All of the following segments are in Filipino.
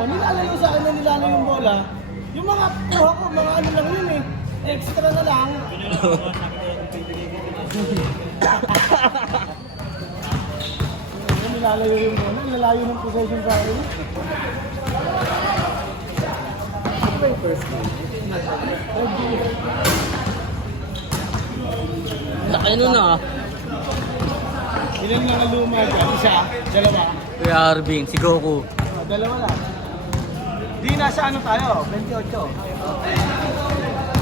mo, nilalayo sa akin na nilalayo yung bola. Yung mga kuha ko, mga ano lang yun eh. Extra na lang. Nilalayo yung bola, nilalayo ng possession sa akin. Ano yung first game? Laki nun ah. Ilan mga luma dyan? Isa, dalawa. Kuya Arvin, si Goku. Dalawa lang. Di nasa ano tayo? 28.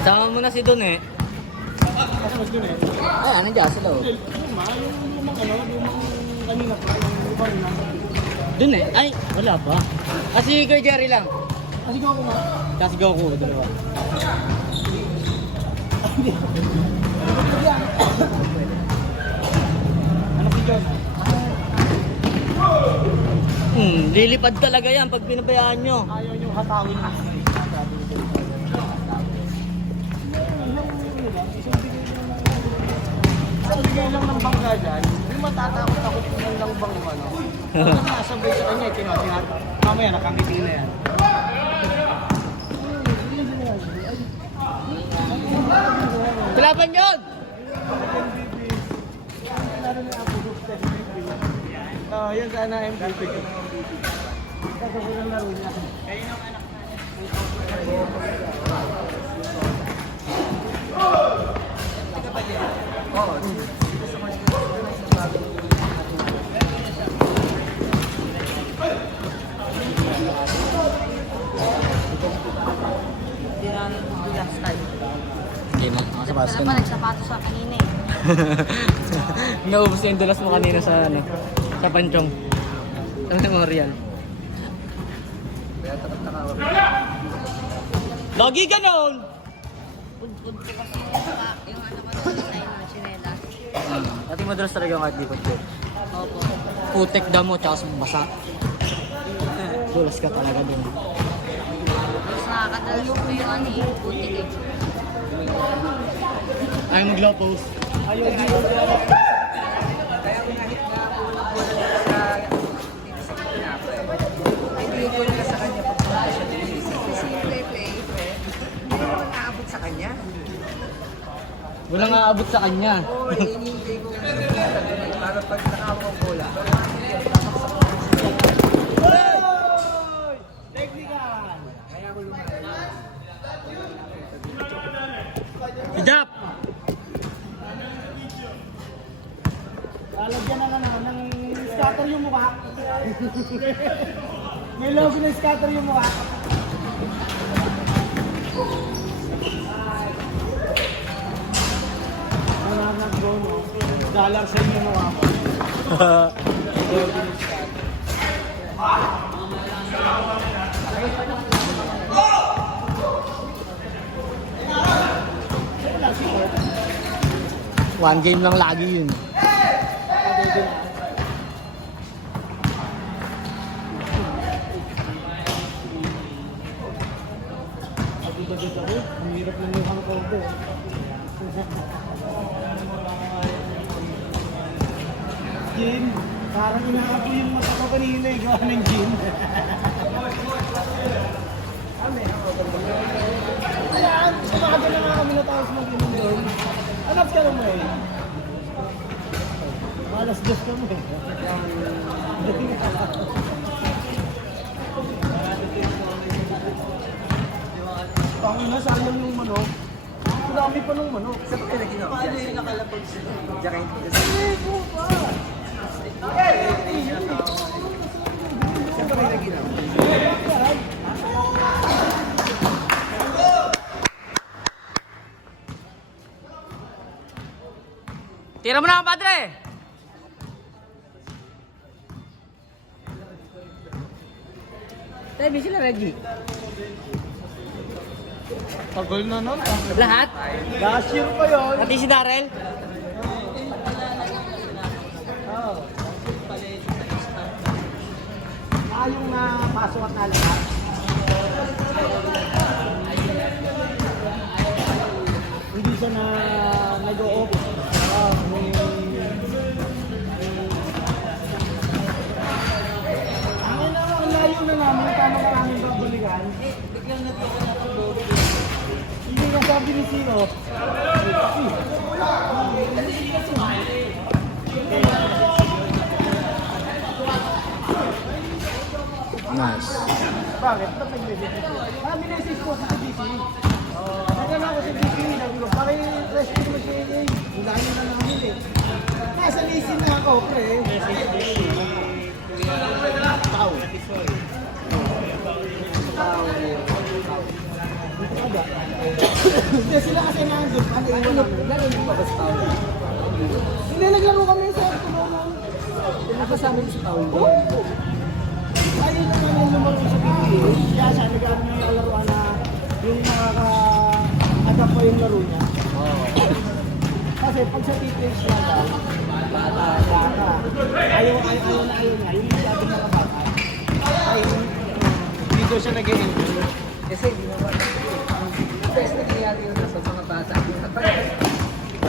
Sama mo na si Don eh. Kasi mas dun eh. Ay, anong dyan sila oh. Luma, yung lumang ano, lumang kanina pa, yung luma rin nasa. Dun eh. Ay, wala pa. Kasi Kuya Jerry lang. Kasi ko ako nga. Kasi Goku, dalawa. Hindi. Ano si John? Lilipad talaga yan pag pinabayaan nyo. Ayaw niyong hatawin na. Isang bigay lang ng bangga dyan, yung matatakot ako kung lang bang ano. Kasi nasabay sa kanya, tinatinat. Mamaya nakangiti na yan. Kalaban yun! Yan sana MVP. Kasi walang laro niya. Kayo ng anak Okay, makasapatos ka Wala pa, na. nagsapatos sa kanina eh. Naubos na yung dulas mo kanina sa ano, sa panchong. Sa memorial. Lagi ganon! Ud-ud ko kasi yung ano ko sa design ng chinelas. Pati madalas talaga yung kahit di pag-trip. Opo. Putek damo tsaka basa. Dulas ka talaga dun. Tapos nakakadalas ko yung ano eh, putik eh. Ayaw mag-low post. ayaw dito. Pinipon ka sa kanya pag pumunta siya dito. Simple play. Hindi naman aabot sa kanya. Walang aabot sa kanya. Oo, hinihintay ko kasi para pag nakawa ang bola. Technical! Kaya ko lumayan. Hijab! Lalagyan ng ano, ng scatter yung mukha. May logo ng scatter yung mukha. Wala na drone, no? Dollar sa inyo mukha ko. One game lang lagi yun. Pagdudod ako, ang hirap ng mukhang kombo. Jin, parang inaapo yung mata ko kanina eh, gawa ng Jin. Ayan, sumaga na nga kami natapos mag-inom doon. Anak ka naman eh. Malas dos ka mo eh. Pangina, sayang yung manok. Ang dami pa nung manok. Sa pag naginawa. Paano yung nakalapag sila? Diyan kayo kasi. Sa pag naginawa. Tira mo na, padre! Tayo, busy lang, Reggie. Tagal na nun. Lahat? Last year pa yun. Pati si Darrell? Yung napasok at nalakas. Hindi siya na nag-o-off. Ang layo na namin, tama ka namin yan, biglang natiyan na sa loob. Hindi na sabi ni Sino. Nice. Bakit? Ba't nag-message ko? Minessage ko sa BC. Nagana ako sa BC, sabi ko, paki-rescue mo si AA. Hilahin na namin eh. Nasa lisin na ako, pre. Pau. Hindi sila kasi nandun. Ano iwan namin? Lalo yung pag-style. Hindi, naglaro kami sa tulungan. Nakasama mo sa tao. Oo. Ayun naman yung lumaro sa PPA. Kaya siya nag-ano na yung laruan na yung makaka-adapt pa yung laro niya. Kasi pag sa PPA siya daw, bata. Ayaw na niya. Yung masyadong mga bata. Ay, dito siya nag-enjoy. Kasi di naman. Best na nangyayari yun sa mga bata.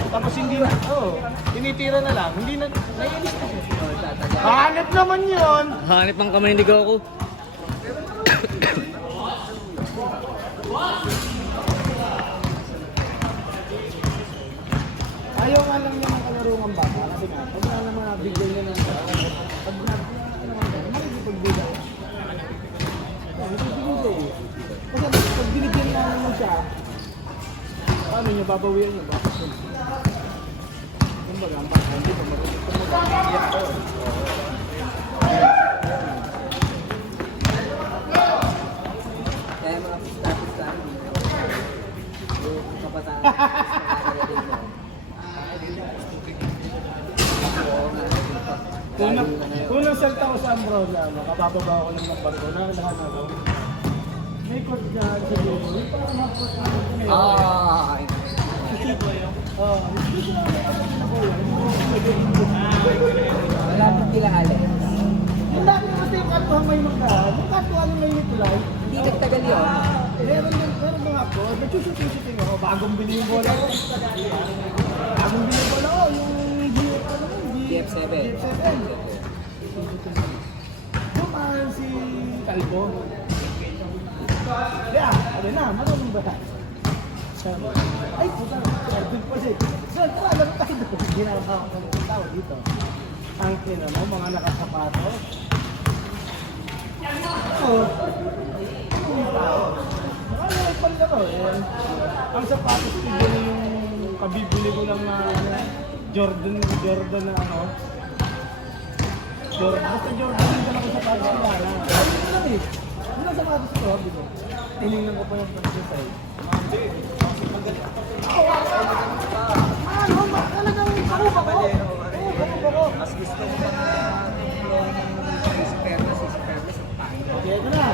Tapos hindi na, tinitira na lang. Hindi na, naiinis na siya. Hanip naman yun! Hanip ang kamay ni Goku. Ayaw nga lang niya ng kalaro ng bata. Kasi nga, pag na naman nabigyan niya ng pag makikipagbigay. Makikipagbigay siya eh. Kasi pag binigyan na naman siya, paano niya babawian niya ba? Kumbaga, ang bata, hindi ko marunong iyak ko. Kaya mga status lang. Yung kapataan. Unang salta ko sa umbrella, makabababa ako lang ng barko, nakalahan ako. May court na siguro, parang mapos na ako. Hindi ko Wala pong kila Alex. Ang dami naman yung katuhan may magdaan. Yung katuhan yung may nitulay. Hindi nagtagal yun. Meron mga ako, nagsusuting ako, bagong bili yung bola ko. Bagong bili yung bola ko, yung DF7. Yung si Calvo. Kaya, ano na, marunong ba? Ay, puta, Calvin pa siya. So, alam tayo doon. Ginagawa ko ng tao dito. Ang kinano, mga nakasapato. Oo. Ang tao. Nakalalag pa laro eh. Ang sapatos ko dyan yung kabibili ko lang na Jordan na ano. Jordan. Basta Jordan yung dala ko sapatos ko lang. Ano lang eh. Ano lang sapatos ko, dito. Tinignan ko pa yung pag-design. Ano? Talagang ako ba ko? Oo, Mas gusto mo ba si Perlas? okay ka na.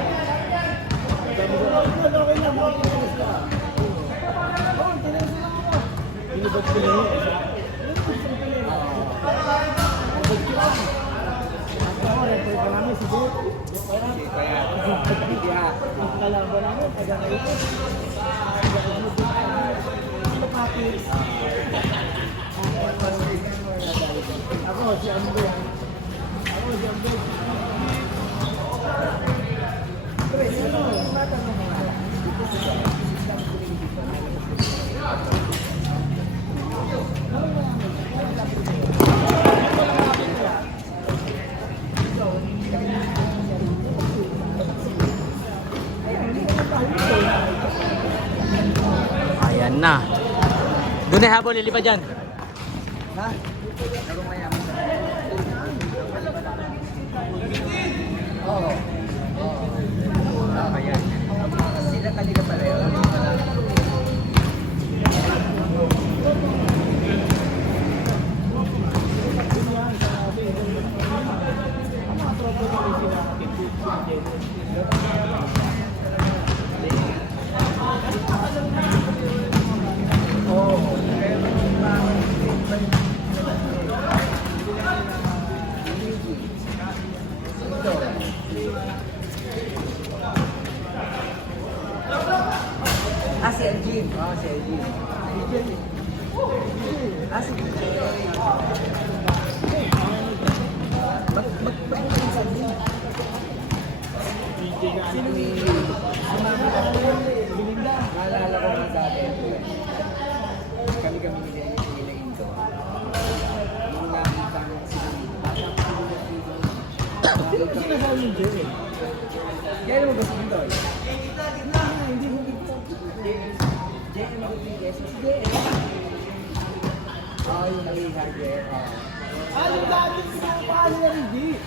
Sabi ko, okay lang, makikinis ka. Oo, tinas na ako. Pinubad ko lang yun. Pinubad ko lang. Ako, refer ka namin, si Bert. Kaya, Ang kalaban namin, taga-ito. Sino kapis? Ako, si Amber. Ayan na. Doon na habol, lilipad dyan. Ha? Larong mayaman. Oo. Kaya. Sila kanila pareho. Si Elgin. Si Elgin. Si DJ. Sino ni sumama ka Belinda? Naalala ko nga dati. Kami nila Indo. Nung nakita ko si Sino sinasabi yung Jay? Kaya mo ba si Indoy? Hindi mo dito. Jay na Rodriguez. Si Jay. Yung naging hardware. Yung dati sinupahan niya hindi.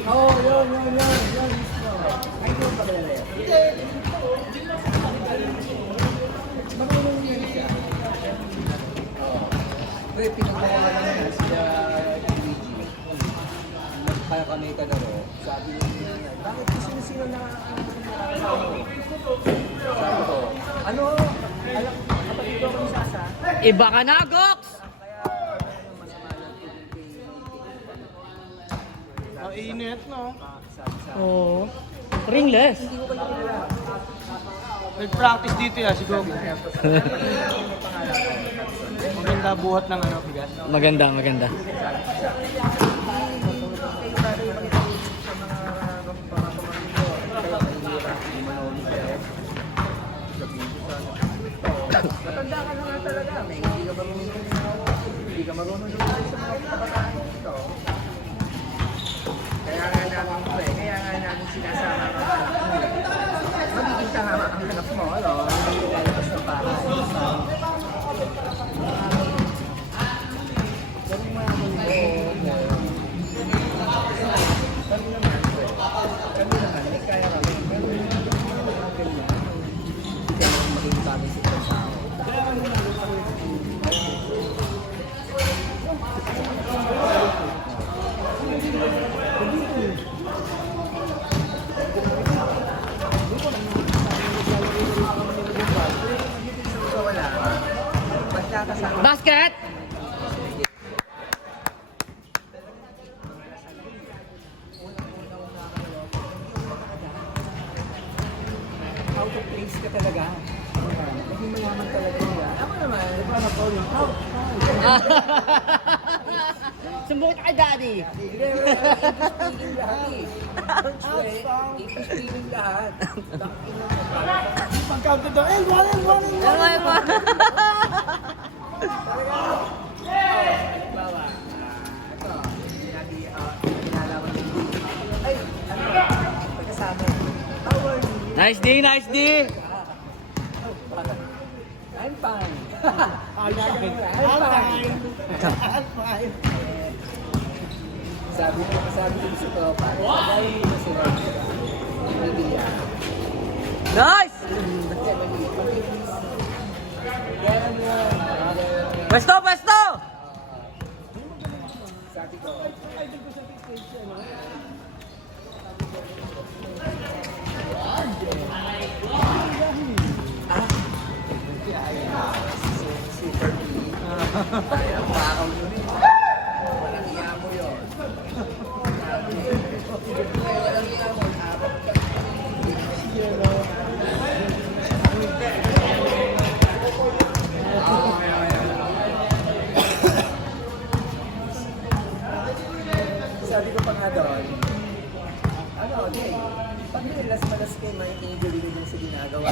Oo, yun. Mismo. Ay, hindi mo pa kilala yun. Hindi. Marunong yun siya. Pero pinagmamalan niya siya Luigi. Kaya kami kanaro. Sabi niya, bakit sino na sabi ko, ano? Alam, kapatid ko akong sasa. Iba ka na, Gox! Ang init, no? Oo. Ringless. Nag-practice dito yan, si Gogo. Maganda buhat ng ano, bigas. Maganda. Matanda ka na nga talaga, may hindi ka marunong sa mga kabataan dito. Kaya nga namin sinasama ka na magiging tama ang hanap mo, ano? Hindi lalabas ng bahay. Ganun mga kami naman, may kaya kami. Pero yung mga ganyan, kaya magiging kami sa isang tao. Basket! Out of place ka talaga. Naging mayaman talaga niya. Ako naman, nagpahanap ko yung out. Sumbong ka kay Daddy. English-speaking lahat eh. English-speaking lahat. Pag-count ito, L1. Bawa, ito, pinalaman yung ay, pagkasama. How are you? Nice D! I'm fine. I'm fine. Sabi ko sa tropa, dahil mo sila Biblia. Nice! Kaya mo, Pwesto! sabi ko, super B. Ang bakaw yun eh. Walang iya mo yun. Walang iya mo. Sabi ko pa nga doon, pag nilas-malas kayo, makikinig din sa ginagawa.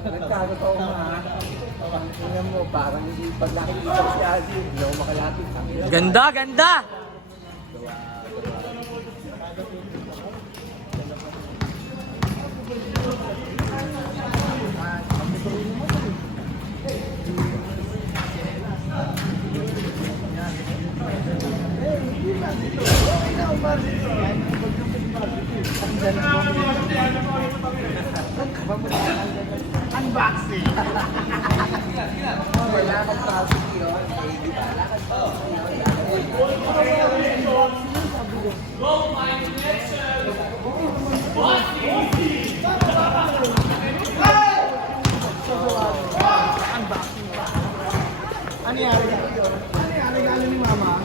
Nagkakataon nga. Tingnan mo, parang hindi pag nakikita ko si Adi, hindi ako makalapit. Ganda! Unboxing. Wala kang pasok yun. Di ba? Wala kang pasok yun. Ano yan? Regalo ni Mama?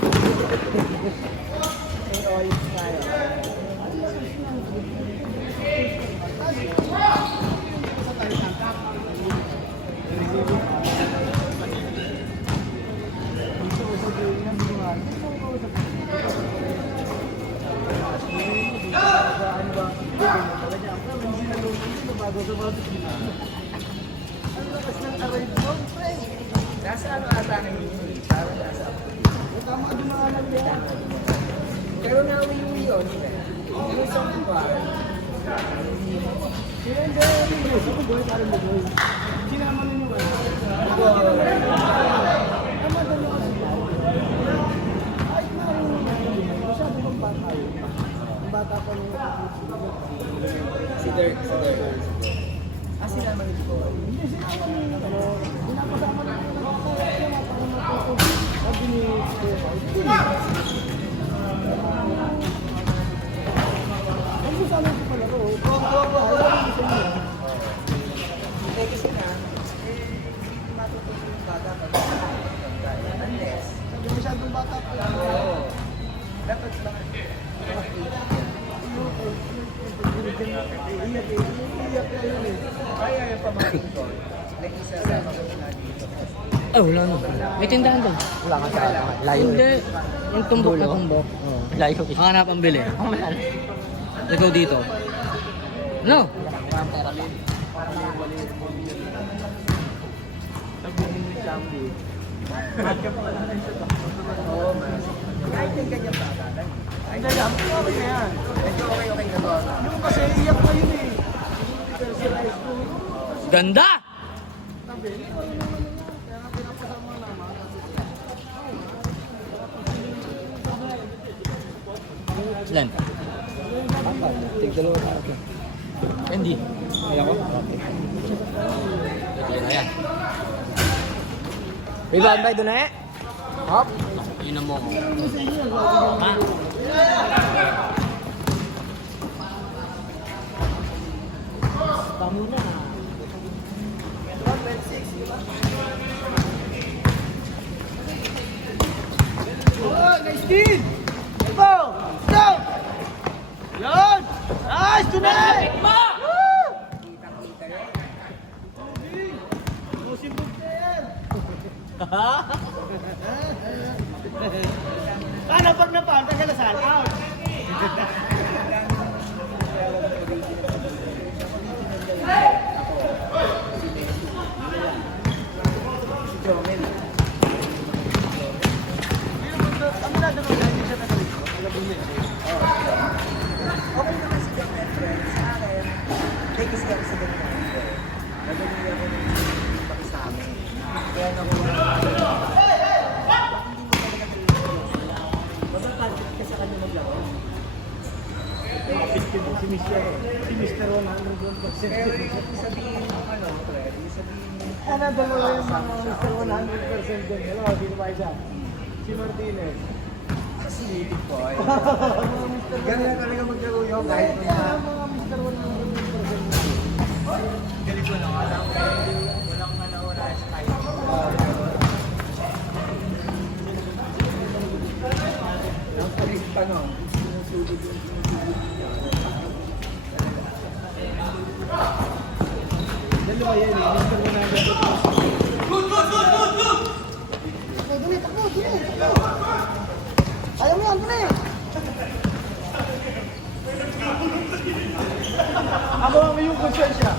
May oils tayo. bago sa mga ang lakas ng aray mo, pre. Nasa ano ata ng yun? Parang nasa Tama din mga anak niya. pero nauwi yun. Yung isang kumpara. Hindi, ako boy, parang boy. Sinama ninyo ba? Tama din ako sa tao. Kahit na masyado bang bata yun. Ang bata pa nung Si Dirk. Ah, sinama ni Boy. hindi sinama ninyo. Pinapasama ninyo na ako. Sabi ni ano sa amin ko pala ko? Eh, kasi na, matutunan yung bata pag unless, Sabi masyadong bata pa lang. oo, dapat lang, Iyak na yun eh. kaya yung pamarin ko, nag-isasama ko na dito. Ah, wala na. May tindahan doon. Wala ka sa layo. Hindi. Yung tumbok na tumbok. Oo. Layo. Hanap ang bili. Ikaw dito. No. Sabihin ni Chambi, oo, mas. Kahit yung ganyan bata, ay, Hindi, okay na yan. medyo okay na to. Yung kasi iyak na yun eh. Personalized ko. Ganda! Sabi, ano naman yan? Kaya nga pinapasama naman. Ilan? Tigdalawa na ako. Andy. Kaya ko? Okay. Kaya na yan. Rebound by doon eh. Hop. Yun ang mo. Ha? Tamo na. Oh, nice speed! Go! Stop! Yan! Nice! Tunay! Musibog na yan! Paano pag napaan, tagal na saan? Out! Si Jomel. Kami na doon, hindi siya nagalit. Alam mo yun. Okay naman si Jomel, friend. Sa akin, may kasi ako sa ganyan. Nagagawin ako ng paki sa amin. Kaya nakuha hindi mo talaga masang ka sa kanya maglaro. Si Mr. Ronaldo doon. Pero yung sabihin mo, ano, friend, yung sabihin mo, Ano dalawa yung mga Mr. 100% din. Hello, sino ba isa? Si Martinez. kasi litig ko. Ay. Mga Mr. Ganun na talaga maglaro yun kahit may Kaya mga Mr. 100%. galing ko na. Walang manawala sa tayo. Ang palis pa no, sinusugod yung Dalawa yan eh, Mr. 100%. Dali, takbo, dali, takbo. Ayaw mo yan, dali. Ako ang iyong konsensya.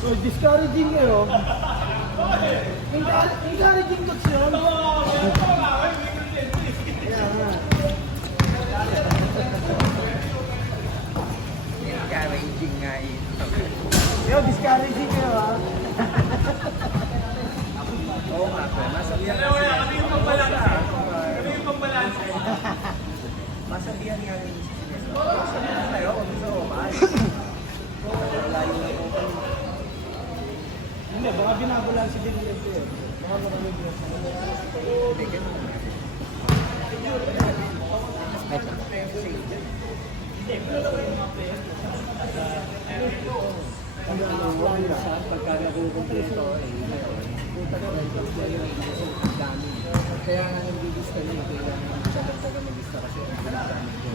Oh, discouraging kayo. Encouraging coach yun. Kaya nga. encouraging nga eh. Yo, discouraging kayo ha. Oo nga po, masabihan nga sila. Kami yung pambalansa. Masabihan nga rin sila. Masabihan tayo, kung gusto ko, maayos. Layo na po kami. Hindi, baka binabalansi din nito eh. Baka makamiglas. Hindi, ganun. Ang awan sa pagka nakukumpleto eh. Puta ka rin, pag dahil ang dami. Kaya nga nag-lista niya, kailangan siya nagtaga mag-lista kasi ang dami ko.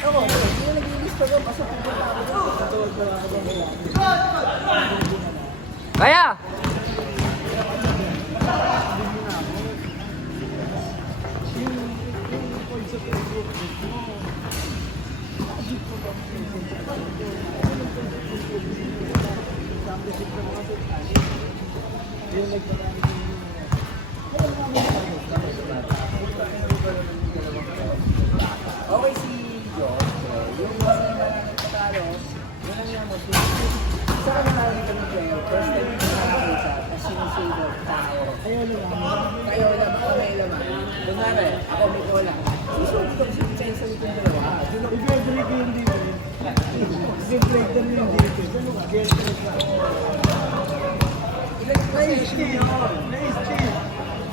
Ako, hindi na nag-lista ko, pasok ko pa ako. Katulad ko ako ba Kaya! Yung sa Facebook. Okay si Josh, yung kasi nanalo, yun ang yung isa ka nanalo kami player, first time ko nakakita, tapos sinusave ang tao. Kayo na, baka may laman. Kunwari, ako may cola. Susunod ko si Vincenzo itong dalawa. I-break ko yung dito. I-break ko yung dito. Na-steal. Na-steal.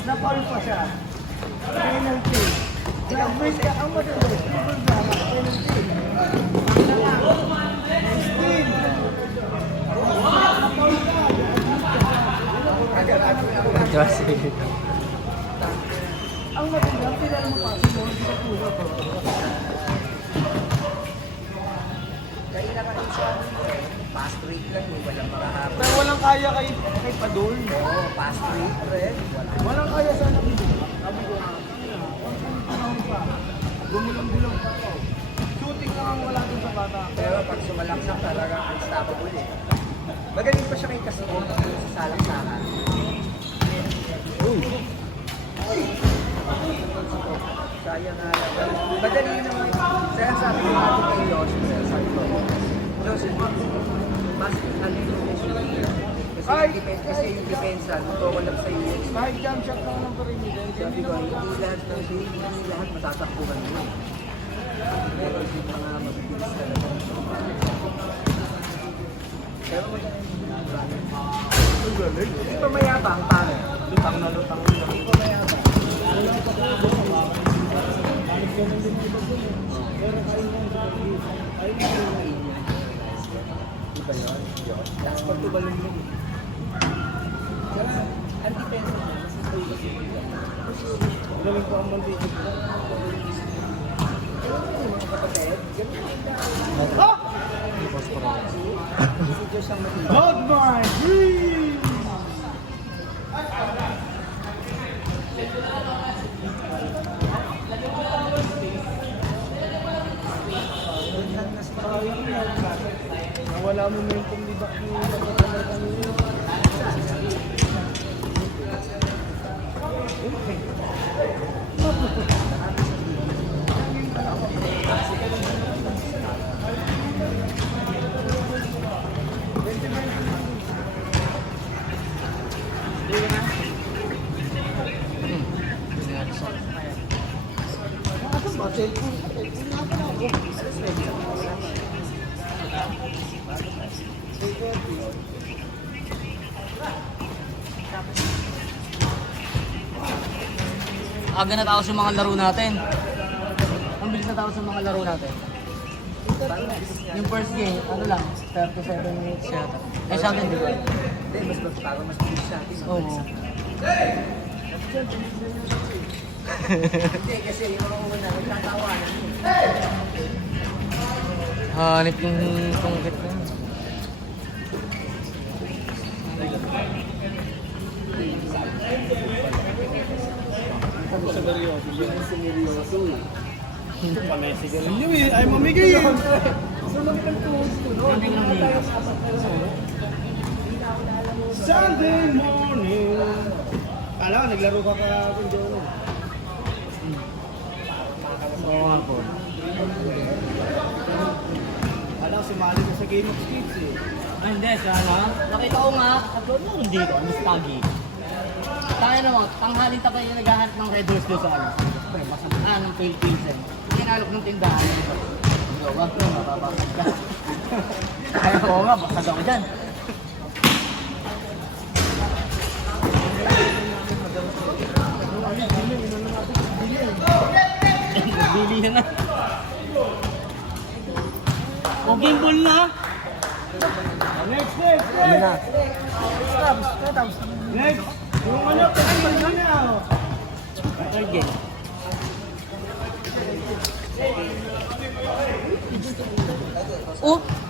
Na-foul pa siya. Penalty. Na-break ka. Ang maganda. Triple drama. Penalty. Na-steal. Ang maganda, pinala mo pa. Kaya na kayo siya, fast rate lang yun, walang makahapon. Pero walang kaya kay Padul. Oo, fast rate, red, wala. Walang kaya sana. Sabi ko nga, panahon pa. Gumulang-gulang pa ako. Shooting lang ang wala dun sa bata. Pero pag sumalaksak talaga, unstoppable eh. Magaling pa siya kay Castillo sa salaksakan. Sayang nga lang. Magaling naman. Kaya sabi ko natin kay Josh, sabi ko, Josh, mas ano yung kasi yung depensa, totoo lang sa iyo. Kahit jump shot lang ng perimeter. Sabi ko, hindi lahat ng team, hindi lahat matatakbuhan mo. Pero yung mga mabibilis talaga. Pero magaling. Hindi pa mayabang, pare. Lutang na lutang. Hindi pa mayabang. Pero kayo na sa ay Iba yun, yun. Tapos pagtubalong mo. Kaya, ang depensa mo, kasi ito yung galing ko ang mantikip. mga kapatid, ganun din na. Ah! Si Diyos ang matibay. Hold my dreams! Nawala momentum ni Bak ni Aga na tao sa mga laro natin. Ang bilis na tao sa mga laro natin. Yung first game, ano lang, 37 minutes yata. Eh, sa atin, di ba? Hindi, mas parang mas bilis siya. Oo. Hindi, kasi yung mga una, nagtatawanan. Hanip yung tungkit na. Inyo eh, ay mamigay eh. Sunday morning. Kala ko naglaro ka kahapon dyan. Oo nga po. Kala ko sumali ka sa Game of Kids eh. Ay, hindi. Sana. Nakita ko nga. Upload mo rin dito. Ang stagi. Tayo naman. Tanghalin tayo yung naghahanap ng Red Horse doon sa ano. Masama ng Philippines eh. Hinalok ng tindahan. Wag ko. Mababasag ka. Kaya ko nga. Basag ako dyan. Bili na. O game ball na. Next. Next. Yung ano, pinag-balik na ako. Third game. Oh!